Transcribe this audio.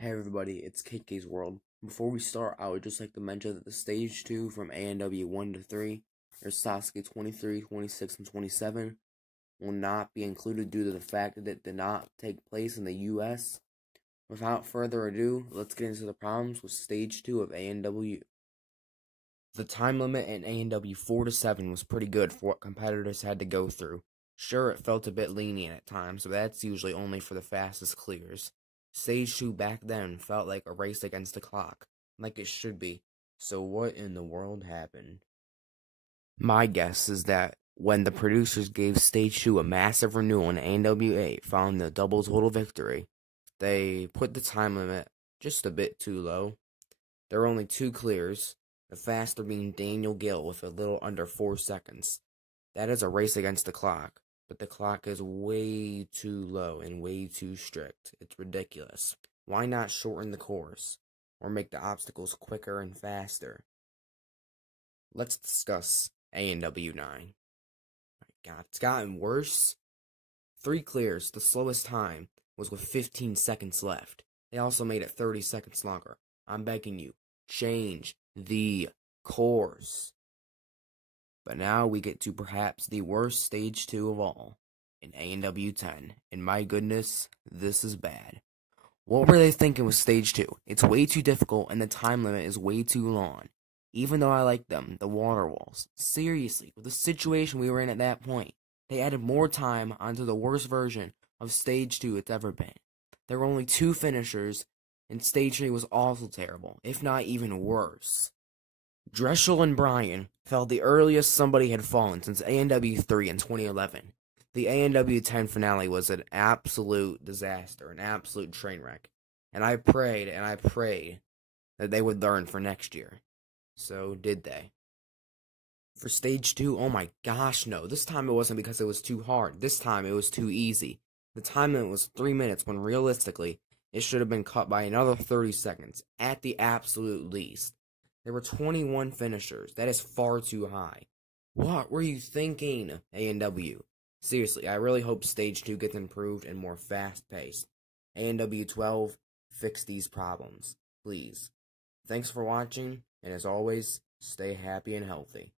Hey everybody, it's KK's World. Before we start, I would just like to mention that the Stage 2 from ANW 1 to 3, or Sasuke 23, 26, and 27, will not be included due to the fact that it did not take place in the US. Without further ado, let's get into the problems with Stage 2 of ANW. The time limit in ANW 4 to 7 was pretty good for what competitors had to go through. Sure, it felt a bit lenient at times, but that's usually only for the fastest clears. Stage 2 back then felt like a race against the clock, like it should be. So what in the world happened? My guess is that when the producers gave Stage 2 a massive renewal in ANW 8 following the double total victory, they put the time limit just a bit too low. There were only 2 clears, the faster being Daniel Gill with a little under 4 seconds. That is a race against the clock. But the clock is way too low and way too strict. It's ridiculous. Why not shorten the course? Or make the obstacles quicker and faster? Let's discuss ANW 9. My God, it's gotten worse. 3 clears, the slowest time, was with 15 seconds left. They also made it 30 seconds longer. I'm begging you, change the course. But now we get to perhaps the worst Stage 2 of all, in ANW 10, and my goodness, this is bad. What were they thinking with Stage 2? It's way too difficult and the time limit is way too long. Even though I like them, the water walls. Seriously, with the situation we were in at that point, they added more time onto the worst version of Stage 2 it's ever been. There were only 2 finishers, and Stage 3 was also terrible, if not even worse. Dreschel and Bryan fell the earliest somebody had fallen since ANW 3 in 2011. The ANW 10 finale was an absolute disaster, an absolute train wreck. And I prayed that they would learn for next year. So did they? For Stage 2, oh my gosh, no. This time it wasn't because it was too hard. This time it was too easy. The time limit was 3 minutes when realistically it should have been cut by another 30 seconds, at the absolute least. There were 21 finishers. That is far too high. What were you thinking, ANW? Seriously, I really hope Stage 2 gets improved and more fast-paced. ANW 12, fix these problems, please. Thanks for watching, and as always, stay happy and healthy.